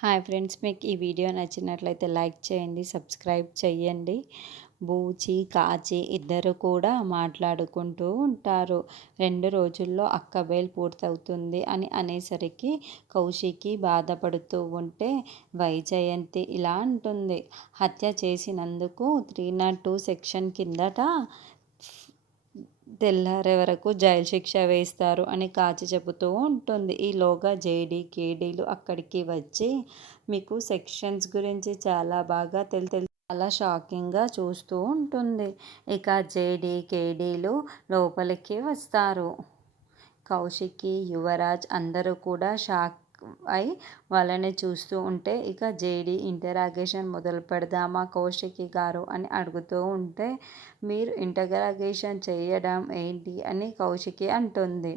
Hi friends, మీకు ఈ video నచ్చినట్లయితే లైక్ చేయండి, సబ్స్క్రైబ్ చేయండి. బూచి, కాచి ఇద్దరు కూడా మాట్లాడుకుంటూ ఉంటారు. 2 రోజుల్లో అక్క బెయిల్ పూర్తవుతుంది అని అనేసరికి కౌశికి బాధపడుతూ ఉంటే వైజయంతి ఇలా అంటుంది. హత్య చేసినందుకు 302 సెక్షన్ కిందట తెల్లారే వరకు జైలు శిక్ష వేస్తారు అని కాచి చెబుతూ ఉంటుంది. ఈలోగా జేడీ, కేడీలు అక్కడికి వచ్చి మీకు సెక్షన్స్ గురించి చాలా బాగా చాలా షాకింగ్గా చూస్తూ ఉంటుంది. ఇక జేడీ, కేడీలు లోపలికి వస్తారు. కౌశికి, యువరాజ్ అందరూ కూడా షాక్ అయి వాళ్ళని చూస్తూ ఉంటే ఇక జేడీ ఇంటరాగేషన్ మొదలు పెడదామా కౌశికి గారు అని అడుగుతూ ఉంటే, మీరు ఇంటరాగేషన్ చేయడం ఏంటి అని కౌశికి అంటుంది.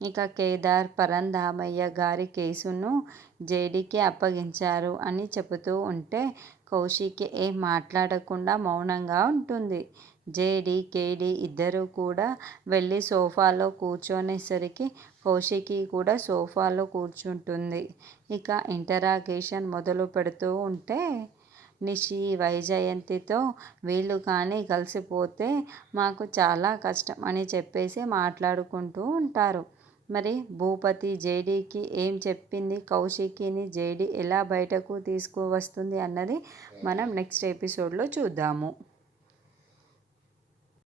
ఇక కేదార్ పరంధామయ్య గారి కేసును జేడీకి అప్పగించారు అని చెబుతూ ఉంటే కౌశికి ఏం మాట్లాడకుండా మౌనంగా ఉంటుంది. జేడీ, కేడీ ఇద్దరూ కూడా వెళ్ళి సోఫాలో కూర్చొనేసరికి కౌశికి కూడా సోఫాలో కూర్చుంటుంది. ఇక ఇంటరాగేషన్ మొదలు పెడుతూ ఉంటే నిషి, వైజయంతితో వీళ్ళు కానీ కలిసిపోతే మాకు చాలా కష్టం అని చెప్పేసి మాట్లాడుకుంటూ ఉంటారు. మరి భూపతి జేడీకి ఏం చెప్పింది, కౌశికిని జేడీ ఎలా బయటకు తీసుకువస్తుంది అన్నది మనం నెక్స్ట్ ఎపిసోడ్లో చూద్దాము.